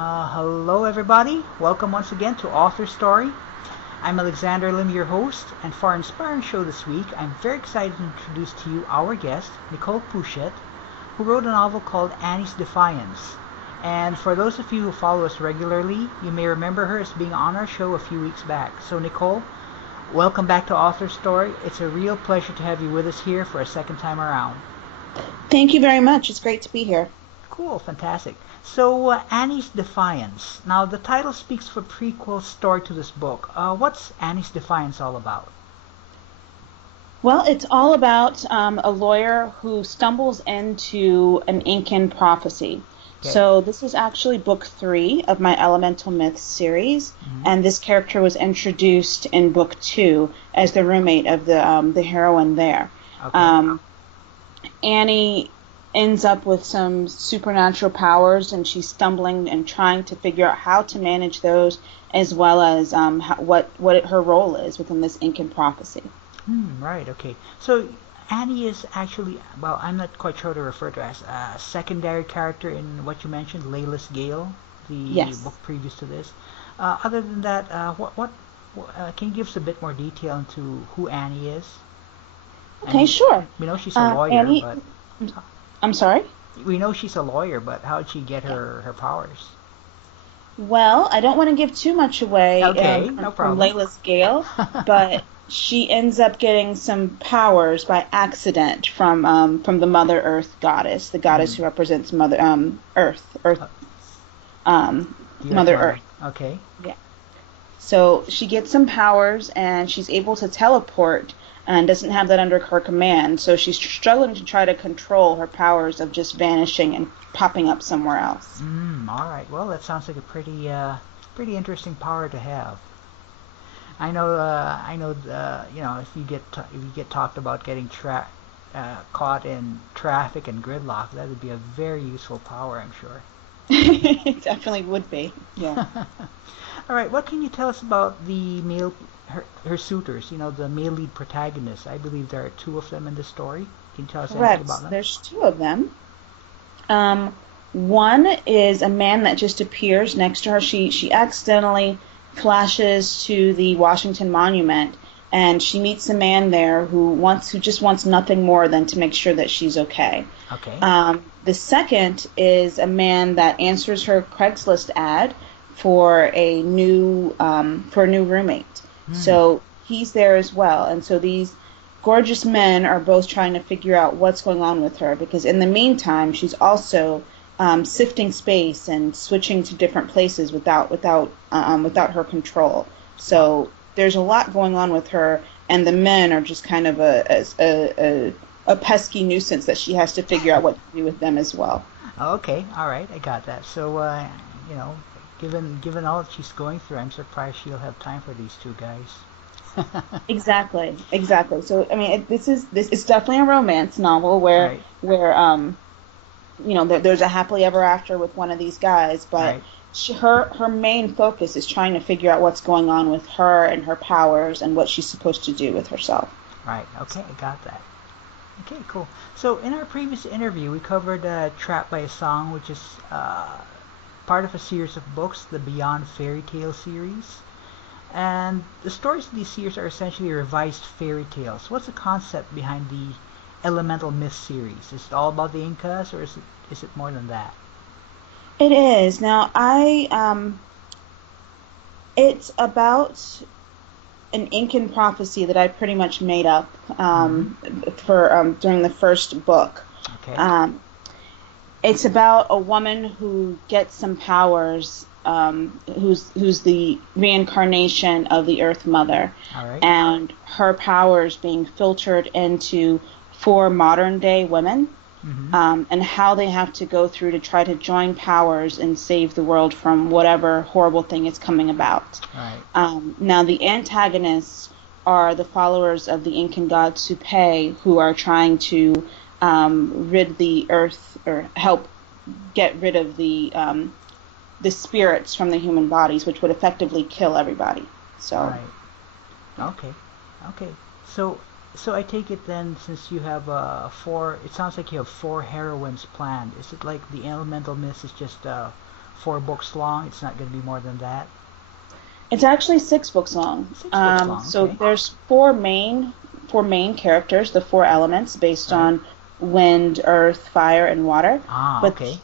Hello, everybody. Welcome once again to AuthorStory. I'm Alexander Lim, your host, and for our inspiring show this week, I'm very excited to introduce to you our guest, Nicole Pouchet, who wrote a novel called Annie's Defiance. And for those of you who follow us regularly, you may remember her as being on our show a few weeks back. So, Nicole, welcome back to AuthorStory. It's a real pleasure to have you with us here for a second time around. Thank you very much. It's great to be here. Cool, fantastic. So, Annie's Defiance. Now, the title speaks of a prequel story to this book. What's Annie's Defiance all about? Well, it's all about a lawyer who stumbles into an Incan prophecy. Okay. So this is actually book 3 of my Elemental Myths series, and this character was introduced in book 2 as the roommate of the heroine there. Okay. Annie ends up with some supernatural powers, and she's stumbling and trying to figure out how to manage those, as well as what her role is within this Incan prophecy. Right, okay. So Annie is actually, well, I'm not quite sure to refer to as a secondary character in what you mentioned, Layla's Gale, the Yes. book previous to this. Other than that, can you give us a bit more detail into who Annie is? Okay, sure. We know she's a lawyer, Annie, but I'm sorry? we know she's a lawyer, but how did she get her powers? Well, I don't want to give too much away Okay, from, no from problem. Layla's Gale, but she ends up getting some powers by accident from the Mother Earth goddess, the goddess who represents Mother Earth, The Mother Earth Earth. Mother. Okay. Yeah. So she gets some powers, and she's able to teleport, and doesn't have that under her command. So she's struggling to try to control her powers of just vanishing and popping up somewhere else. All right. Well, that sounds like a pretty interesting power to have. I know. If you get talked about getting caught in traffic and gridlock, that would be a very useful power, I'm sure. It definitely would be. Yeah. All right. What can you tell us about the her suitors? The male lead protagonists. I believe there are 2 of them in the story. Can you tell us anything Correct. about them? There's 2 of them. One is a man that just appears next to her. She accidentally flashes to the Washington Monument, and she meets a man there who just wants nothing more than to make sure that she's okay. Okay. The second is a man that answers her Craigslist ad for a new roommate. So he's there as well, and so these gorgeous men are both trying to figure out what's going on with her, because in the meantime she's also sifting space and switching to different places without her control. So there's a lot going on with her, and the men are just kind of a pesky nuisance that she has to figure out what to do with them as well. Okay. All right. I got that. So, given all that she's going through, I'm surprised she'll have time for these 2 guys. Exactly. So I mean, this is definitely a romance novel Right. where there's a happily ever after with one of these guys, but Right. her main focus is trying to figure out what's going on with her and her powers and what she's supposed to do with herself. Right. Okay. I got that. Okay. Cool. So in our previous interview, we covered "Trapped by a Song," which is part of a series of books, the Beyond Fairy Tale series. And the stories of these series are essentially revised fairy tales. What's the concept behind the Elemental Myth series? Is it all about the Incas, or is it more than that? It is. Now, it's about an Incan prophecy that I pretty much made up for during the first book. Okay. It's about a woman who gets some powers, who's the reincarnation of the Earth Mother, All right. and her powers being filtered into 4 modern day women, and how they have to go through to try to join powers and save the world from whatever horrible thing is coming about. Right. Now, the antagonists are the followers of the Incan god Supe, who are trying to rid the earth, or help get rid of the spirits from the human bodies, which would effectively kill everybody. So. Right. Okay. Okay. So I take it then, since you have 4, it sounds like you have 4 heroines planned. Is it like the Elemental Myths is just 4 books long. It's not going to be more than that. It's actually 6 books long. 6 books long. So okay. there's four main characters, the 4 elements based on wind, earth, fire, and water. Okay.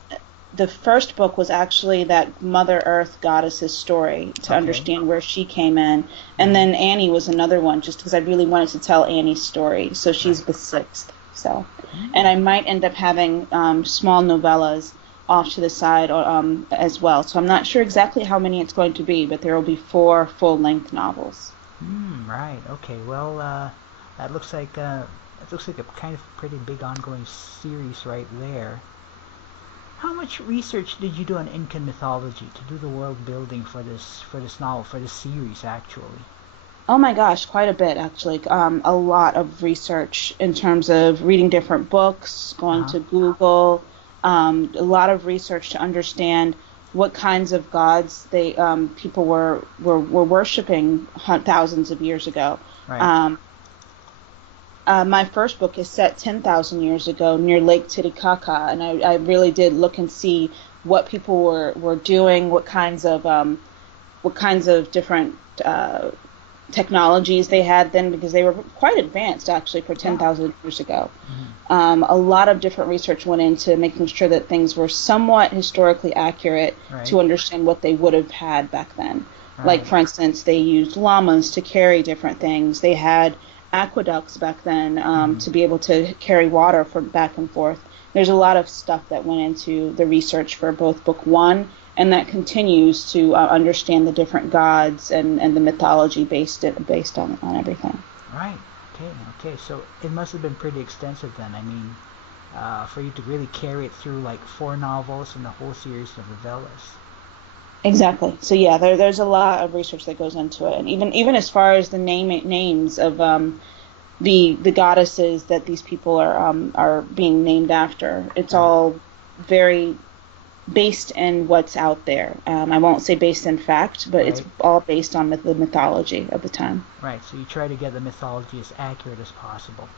The first book was actually that Mother Earth goddess's story to understand where she came in. And then Annie was another one, just because I really wanted to tell Annie's story. So she's the 6th. So, and I might end up having small novellas off to the side as well. So I'm not sure exactly how many it's going to be, but there will be 4 full-length novels. Right. Okay. Well, that looks like a kind of pretty big ongoing series right there. How much research did you do on Incan mythology to do the world building for this novel, for this series, actually? Oh my gosh, quite a bit actually. A lot of research in terms of reading different books, going to Google, a lot of research to understand what kinds of gods people were worshiping thousands of years ago. Right. My first book is set 10,000 years ago near Lake Titicaca, and I really did look and see what people were doing, what kinds of different technologies they had then, because they were quite advanced actually for 10,000 years ago. A lot of different research went into making sure that things were somewhat historically accurate to understand what they would have had back then. Like, for instance, they used llamas to carry different things. They had aqueducts back then to be able to carry water from back and forth. There's a lot of stuff that went into the research for both book 1, and that continues to understand the different gods and the mythology based on everything. Right. Okay. So it must have been pretty extensive then. I mean, for you to really carry it through like 4 novels and the whole series of novellas. Exactly. So yeah, there's a lot of research that goes into it, and even as far as the names of the goddesses that these people are being named after, it's all very based in what's out there. I won't say based in fact, but it's all based on the mythology of the time. Right. So you try to get the mythology as accurate as possible.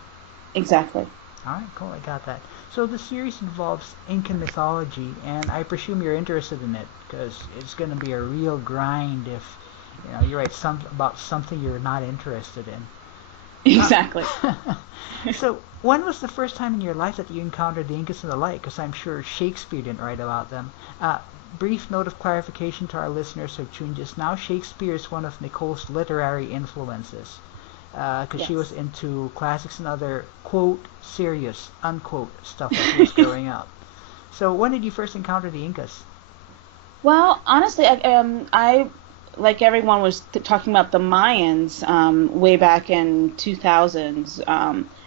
Exactly. All right, cool. I got that. So the series involves Incan mythology, and I presume you're interested in it because it's going to be a real grind if you write about something you're not interested in. Exactly. So when was the first time in your life that you encountered the Incas and the like? Because I'm sure Shakespeare didn't write about them. Brief note of clarification to our listeners who have tuned just now: Shakespeare is one of Nicole's literary influences. Because she was into classics and other, quote, serious, unquote, stuff when she was growing up. So when did you first encounter the Incas? Well, honestly, I like everyone was talking about the Mayans way back in 2000s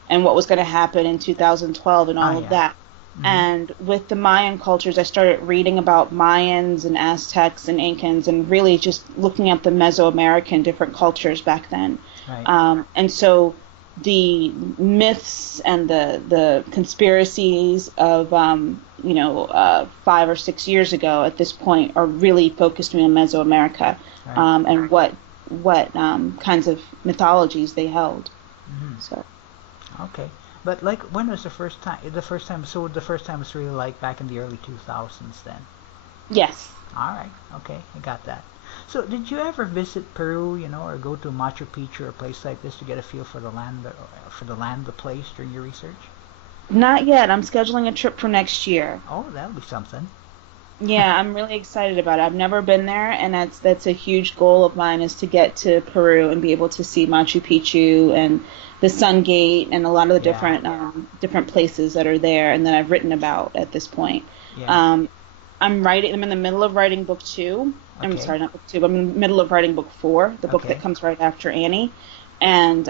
and what was going to happen in 2012 and all of that. And with the Mayan cultures, I started reading about Mayans and Aztecs and Incans and really just looking at the Mesoamerican different cultures back then. And so the myths and the conspiracies of 5 or 6 years ago at this point are really focused me on Mesoamerica and what kinds of mythologies they held. So. Okay, but like when was the first time? So the first time was really like back in the early 2000s then. Yes. All right. Okay, I got that. So, did you ever visit Peru, or go to Machu Picchu or a place like this to get a feel for the land, the place during your research? Not yet. I'm scheduling a trip for next year. Oh, that'll be something. Yeah, I'm really excited about it. I've never been there, and that's a huge goal of mine is to get to Peru and be able to see Machu Picchu and the Sun Gate and a lot of the different places that are there and that I've written about at this point. Yeah. I'm in the middle of writing book 2. I'm sorry, not book 2, but I'm in the middle of writing book 4, the book that comes right after Annie. And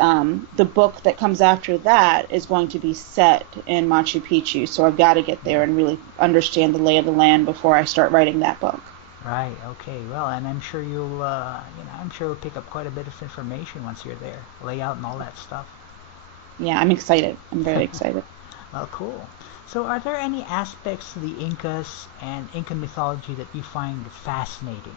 the book that comes after that is going to be set in Machu Picchu. So I've got to get there and really understand the lay of the land before I start writing that book. Right. Okay. Well, and I'm sure you'll pick up quite a bit of information once you're there, layout and all that stuff. Yeah, I'm excited. I'm very excited. Well, cool. So are there any aspects to the Incas and Incan mythology that you find fascinating?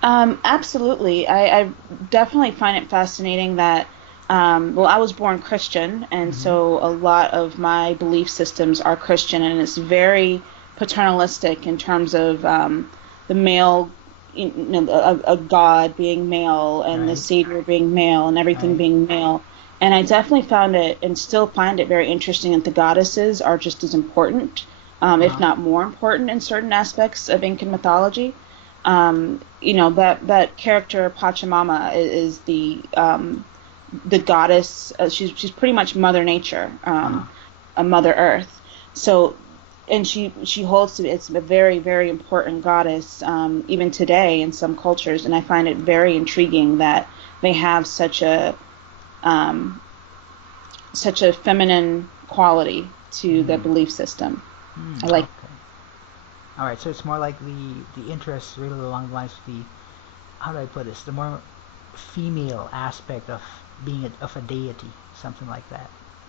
Absolutely. I definitely find it fascinating that, I was born Christian, and so a lot of my belief systems are Christian, and it's very, paternalistic in terms of the male, a god being male and the Right. savior being male and everything Right. being male. And I definitely found it and still find it very interesting that the goddesses are just as important, if Uh-huh. not more important in certain aspects of Incan mythology. That character Pachamama is the goddess. She's pretty much Mother Nature, Uh-huh. a Mother Earth. So, and she holds to it's a very very important goddess even today in some cultures, and I find it very intriguing that they have um, such a feminine quality to the Mm. belief system. I like. Okay. All right. So it's more like the interest really along the lines of the, how do I put this? The more female aspect of being of a deity, something like that.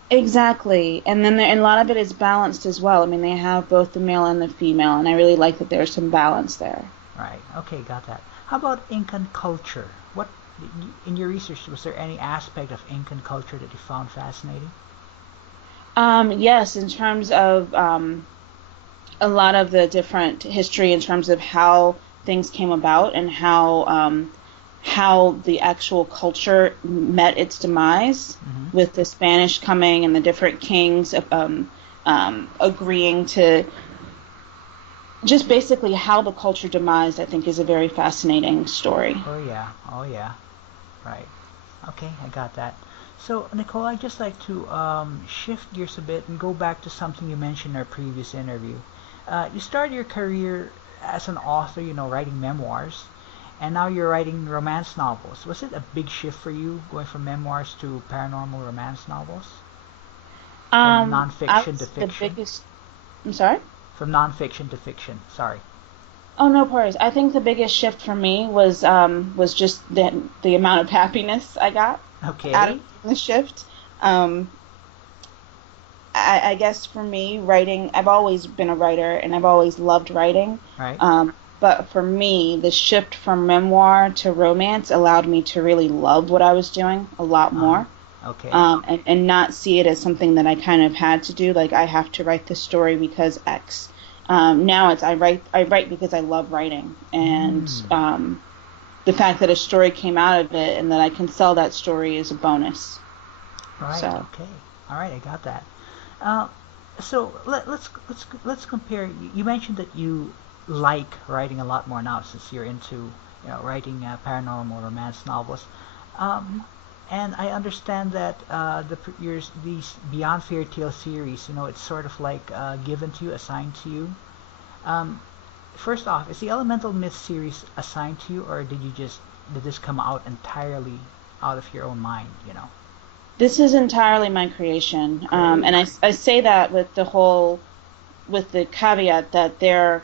Exactly. And then and a lot of it is balanced as well. I mean, they have both the male and the female, and I really like that there's some balance there. Right. Okay, got that. How about Incan culture? What in your research was there any aspect of Incan culture that you found fascinating? Yes, in terms of a lot of the different history in terms of how things came about and how the actual culture met its demise Mm-hmm. with the Spanish coming and the different kings agreeing to just basically how the culture demised, I think, is a very fascinating story. Oh yeah. Oh yeah. Right. Okay, I got that. So, Nicole, I'd just like to shift gears a bit and go back to something you mentioned in our previous interview. You started your career as an author, writing memoirs, and now you're writing romance novels. Was it a big shift for you going from memoirs to paranormal romance novels? From I nonfiction to was the fiction? biggest. I'm sorry. From nonfiction to fiction, sorry. Oh, no worries. I think the biggest shift for me was just the amount of happiness I got out of Okay, the shift. Um, I guess for me, writing, I've always been a writer and I've always loved writing. right. But for me, the shift from memoir to romance allowed me to really love what I was doing a lot Uh-huh. more. Okay. And not see it as something that I kind of had to do, like I have to write this story because X. Now it's I write because I love writing, and Hmm. the fact that a story came out of it and that I can sell that story is a bonus. Right. So. Okay. All right. I got that. Uh, so let's compare. You mentioned that you like writing a lot more now since you're into writing paranormal romance novels. Um, and I understand that these Beyond Fairy Tale series, it's sort of like given to you, assigned to you. Um, First off, is the Elemental Myth series assigned to you, or did this come out entirely out of your own mind? This is entirely my creation, Great. and I say that with the caveat that there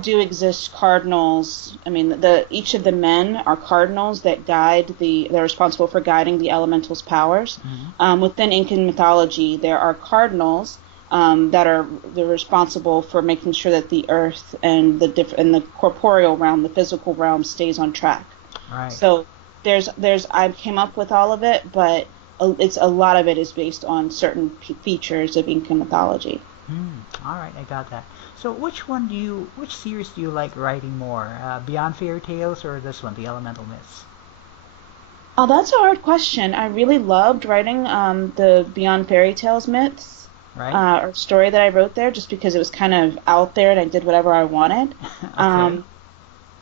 do exist cardinals. I mean, each of the men are cardinals that they're responsible for guiding the elementals' powers. Mm-hmm. Within Incan mythology, there are cardinals they're responsible for making sure that the earth and the corporeal realm, the physical realm, stays on track. Right. So I came up with all of it, but it's a lot of it is based on certain features of Incan mythology. All right, I got that. So, which series do you like writing more, Beyond Fairy Tales or this one, The Elemental Myths? Oh, that's a hard question. I really loved writing the Beyond Fairy Tales myths Right? or story that I wrote there, just because it was kind of out there and I did whatever I wanted. Okay. Um,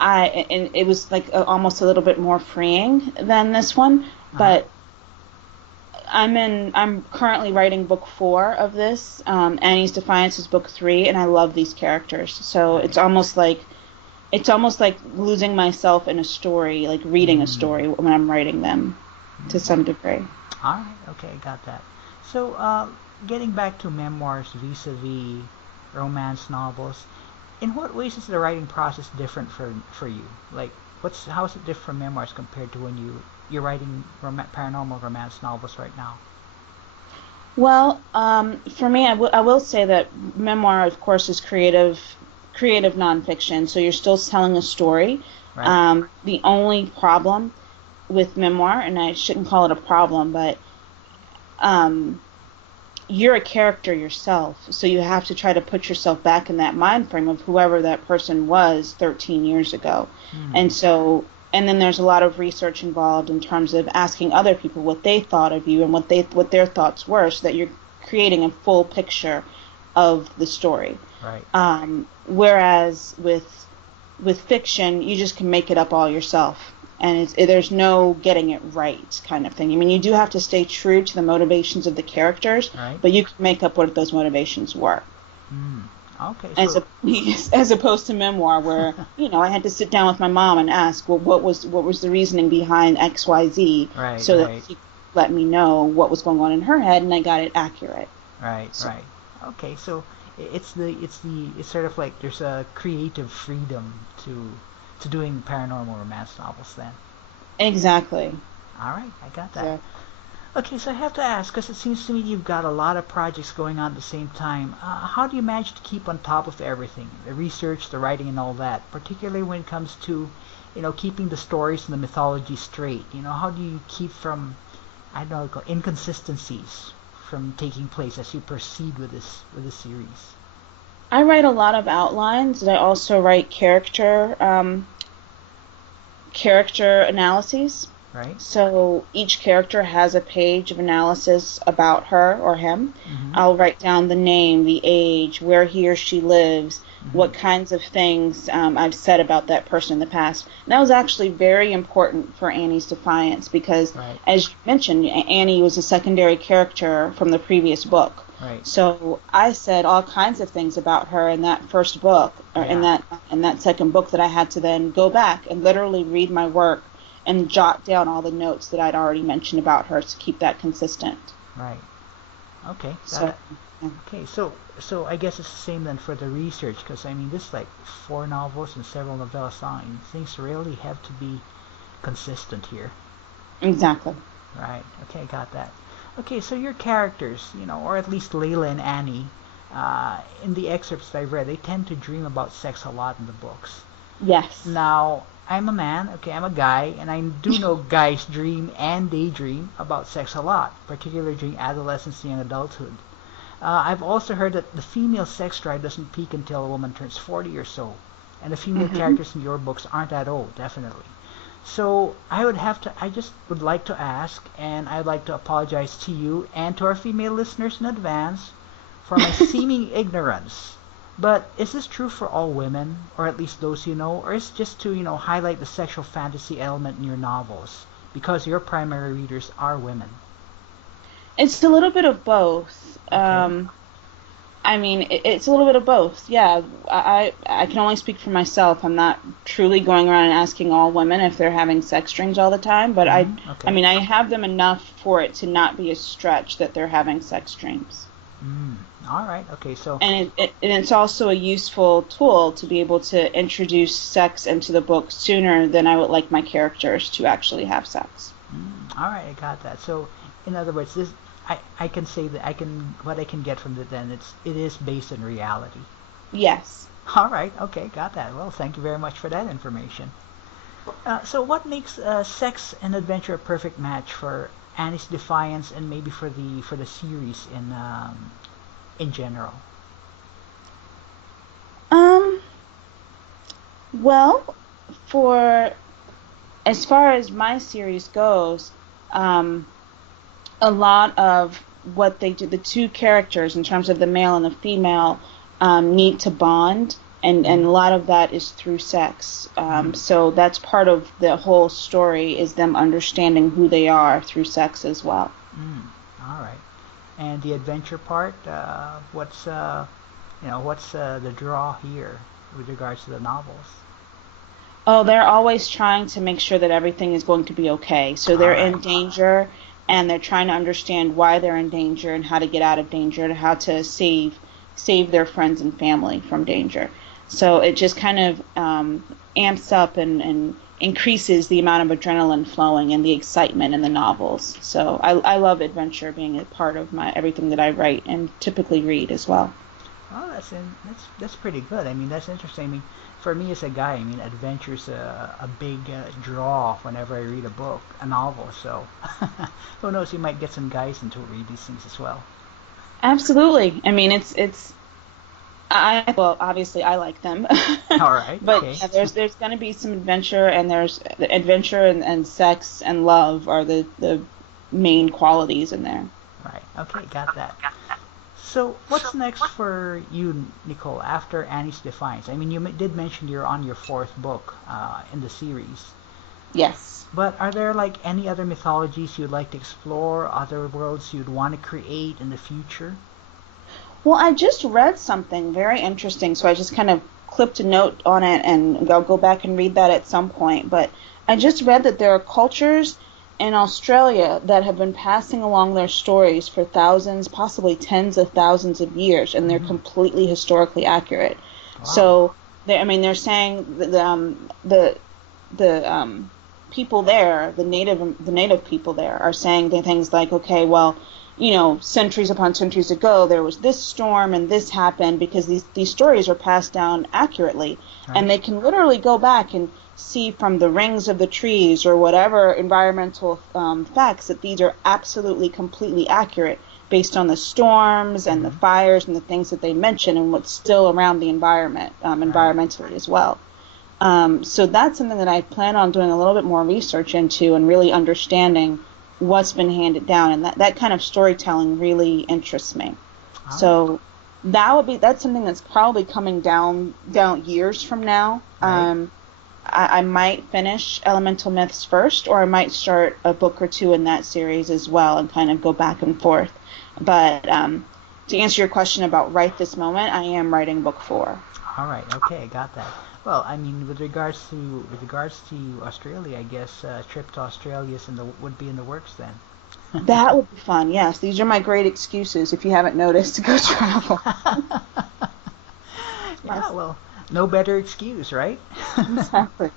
and it was like almost a little bit more freeing than this one, Uh huh. but I'm currently writing book 4 of this. Annie's Defiance is book 3, and I love these characters. So Right. it's almost like losing myself in a story, like reading a Mm. story when I'm writing them to some degree. All right. Okay, I got that. So, getting back to memoirs vis-a-vis romance novels, in what ways is the writing process different for you? Like, how is it different from memoirs compared to when you're writing paranormal romance novels right now? Well, for me, I will say that memoir, of course, is creative nonfiction. So you're still telling a story. Right. The only problem with memoir, and I shouldn't call it a problem, but um, you're a character yourself, so you have to try to put yourself back in that mind frame of whoever that person was 13 years ago. And so, and then there's a lot of research involved in terms of asking other people what they thought of you and what their thoughts were, so that you're creating a full picture of the story. Right. Whereas with fiction, you just can make it up all yourself, and there's no getting it right kind of thing. I mean, you do have to stay true to the motivations of the characters, Right. but you can make up what those motivations were. Okay. So, As opposed to memoir, where I had to sit down with my mom and ask, well, what was the reasoning behind X, Y, Z, right. so Right. that she could let me know what was going on in her head, and I got it accurate. Right. So, Right. Okay. So it's sort of like there's a creative freedom to doing paranormal romance novels then. exactly. All right. I got that. Yeah. Okay, so I have to ask, because it seems to me you've got a lot of projects going on at the same time. How do you manage to keep on top of everything? The research, the writing, and all that, particularly when it comes to, keeping the stories and the mythology straight. How do you keep from, I don't know, inconsistencies from taking place as you proceed with this series? I write a lot of outlines, and I also write character analyses. Right? So each character has a page of analysis about her or him. I'll write down the name, the age, where he or she lives, what kinds of things I've said about that person in the past. And that was actually very important for Annie's Defiance because, Right. as you mentioned, Annie was a secondary character from the previous book. Right. So I said all kinds of things about her in that first book, or Yeah. in that second book, that I had to then go back and literally read my work and jot down all the notes that I'd already mentioned about her to keep that consistent. Right. Okay. Got So, it. Okay, so I guess it's the same then for the research, because I mean this is like 4 novels and several novellas on, and things really have to be consistent here. exactly. Right. Okay, got that. Okay, so your characters, or at least Layla and Annie, in the excerpts that I've read, they tend to dream about sex a lot in the books. Yes. Now, I'm a man, okay, I'm a guy, and I do know guys dream and daydream about sex a lot, particularly during adolescence and young adulthood. I've also heard that the female sex drive doesn't peak until a woman turns 40 or so, and the female characters in your books aren't that old, definitely. So I just would like to ask, and I'd like to apologize to you and to our female listeners in advance for my seeming ignorance. But is this true for all women, or at least those you know, or is it just to, highlight the sexual fantasy element in your novels, because your primary readers are women? It's a little bit of both. Okay. I mean, it's a little bit of both. Yeah, I can only speak for myself. I'm not truly going around and asking all women if they're having sex dreams all the time, but I Okay. mean, I have them enough for it to not be a stretch that they're having sex dreams. All right. Okay. So. And it's also a useful tool to be able to introduce sex into the book sooner than I would like my characters to actually have sex. All right. I got that. So, in other words, I can say that what I can get from it then it is based in reality. Yes. All right. Okay. Got that. Well, thank you very much for that information. So, what makes sex and adventure a perfect match for Annie's Defiance and maybe for the series in general? Um, well, for as far as my series goes, um, a lot of what they do, the two characters in terms of the male and the female, need to bond, and a lot of that is through sex. So that's part of the whole story, is them understanding who they are through sex as well. All right. And the adventure part, what's the draw here with regards to the novels? Oh, they're always trying to make sure that everything is going to be okay. So All they're right. in danger, and they're trying to understand why they're in danger and how to get out of danger and how to save their friends and family from danger. So it just kind of amps up and increases the amount of adrenaline flowing and the excitement in the novels. So I love adventure being a part of my everything that I write and typically read as well. Oh, that's pretty good. I mean, that's interesting. I mean, for me as a guy, I mean, adventure's a big draw whenever I read a novel. So, who knows? You might get some guys into read these things as well. Absolutely. I mean, I well, obviously I like them, All right, but okay. yeah, there's going to be some adventure, and there's adventure and sex and love are the main qualities in there. Right, okay, got that. So, what's next for you, Nicole, after Annie's Defiance? I mean, you did mention you're on your fourth book in the series. Yes. But are there like any other mythologies you'd like to explore, other worlds you'd want to create in the future? Well, I just read something very interesting, so I just kind of clipped a note on it, and I'll go back and read that at some point. But I just read that there are cultures in Australia that have been passing along their stories for thousands, possibly tens of thousands of years, and they're Mm-hmm. completely historically accurate. Wow. So, I mean, they're saying that the people there, the native people there, are saying things like, okay, well, centuries upon centuries ago, there was this storm and this happened, because these stories are passed down accurately, Right. and they can literally go back and see from the rings of the trees or whatever environmental facts that these are absolutely completely accurate based on the storms and the Mm-hmm. fires and the things that they mention and what's still around the environment, Right. environmentally as well. So that's something that I plan on doing a little bit more research into and really understanding what's been handed down. And that kind of storytelling really interests me. All right. So that's something that's probably coming down years from now. Right. I might finish Elemental Myths first, or I might start a book or two in that series as well and kind of go back and forth. But to answer your question about right this moment, I am writing book four. All right. Okay, I got that. Well, I mean, with regards to Australia, I guess trip to Australia is would be in the works then. That would be fun. Yes, these are my great excuses, if you haven't noticed, to go travel. Yeah, Yes, well, no better excuse, right? exactly.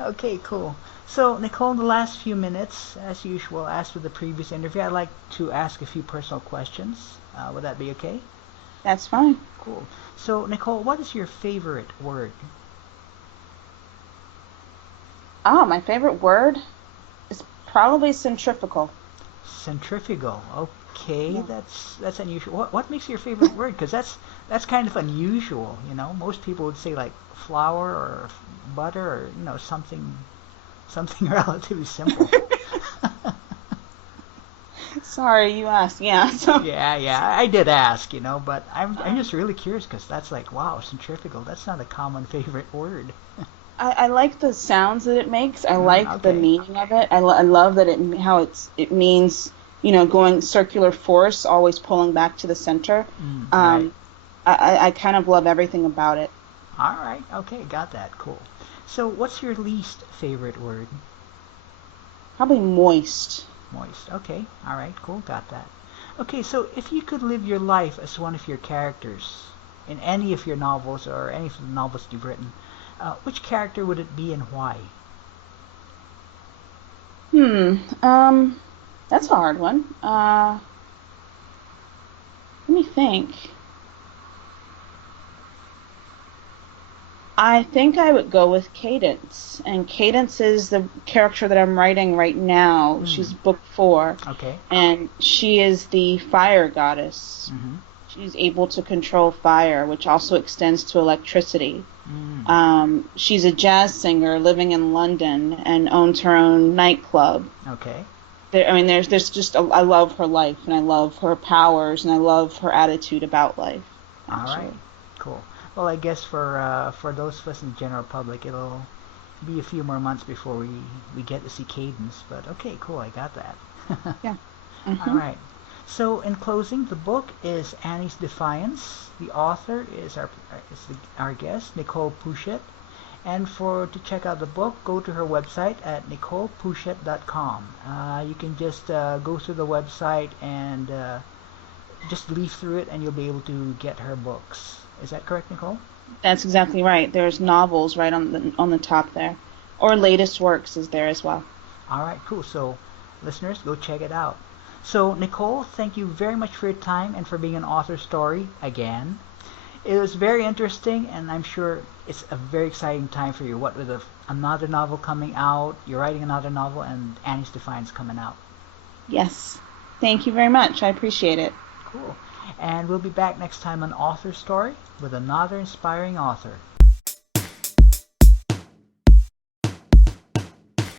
Okay, cool. So, Nicole, in the last few minutes, as usual, as with the previous interview, I'd like to ask a few personal questions. Would that be okay? That's fine. Cool. So, Nicole, what is your favorite word? Oh, my favorite word is probably centrifugal. Centrifugal. Okay, Yeah. that's unusual. What makes your favorite word? Because that's kind of unusual. Most people would say like flour or butter or something relatively simple. Sorry, you asked. Yeah. So, Yeah, yeah, I did ask, but I'm just really curious because that's like, wow, centrifugal. That's not a common favorite word. I like the sounds that it makes. I like the Okay. meaning of it. I love that how it means, going circular force, always pulling back to the center. Right. Um, I kind of love everything about it. All right. Okay, got that. Cool. So, what's your least favorite word? Probably moist. Moist. Okay. All right. Cool. Got that. Okay. So, if you could live your life as one of your characters in any of your novels or any of the novels you've written, which character would it be and why? Hmm. That's a hard one. Let me think. I think I would go with Cadence. And Cadence is the character that I'm writing right now. Hmm. She's book four, Okay. and she is the fire goddess. Mm-hmm. She's able to control fire, which also extends to electricity. Mm. She's a jazz singer living in London and owns her own nightclub. Okay. I mean, there's just I love her life, and I love her powers, and I love her attitude about life. All right. Actually, Cool. Well, I guess for those of us in the general public, it'll be a few more months before we get to see Cadence. But okay, cool. I got that. yeah. All Hmm. right. So in closing, the book is Annie's Defiance. The author our guest, Nicole Pouchet. And to check out the book, go to her website at nicolepouchet.com. You can just go through the website and just leaf through it, and you'll be able to get her books. Is that correct, Nicole? That's exactly right. There's novels right on the top there, or latest works is there as well. All right, cool. So, listeners, go check it out. So, Nicole, thank you very much for your time and for being an author story again. It was very interesting, and I'm sure it's a very exciting time for you. What with another novel coming out, you're writing another novel, and Annie's Defiance coming out. Yes. Thank you very much. I appreciate it. Cool. And we'll be back next time on Author Story with another inspiring author.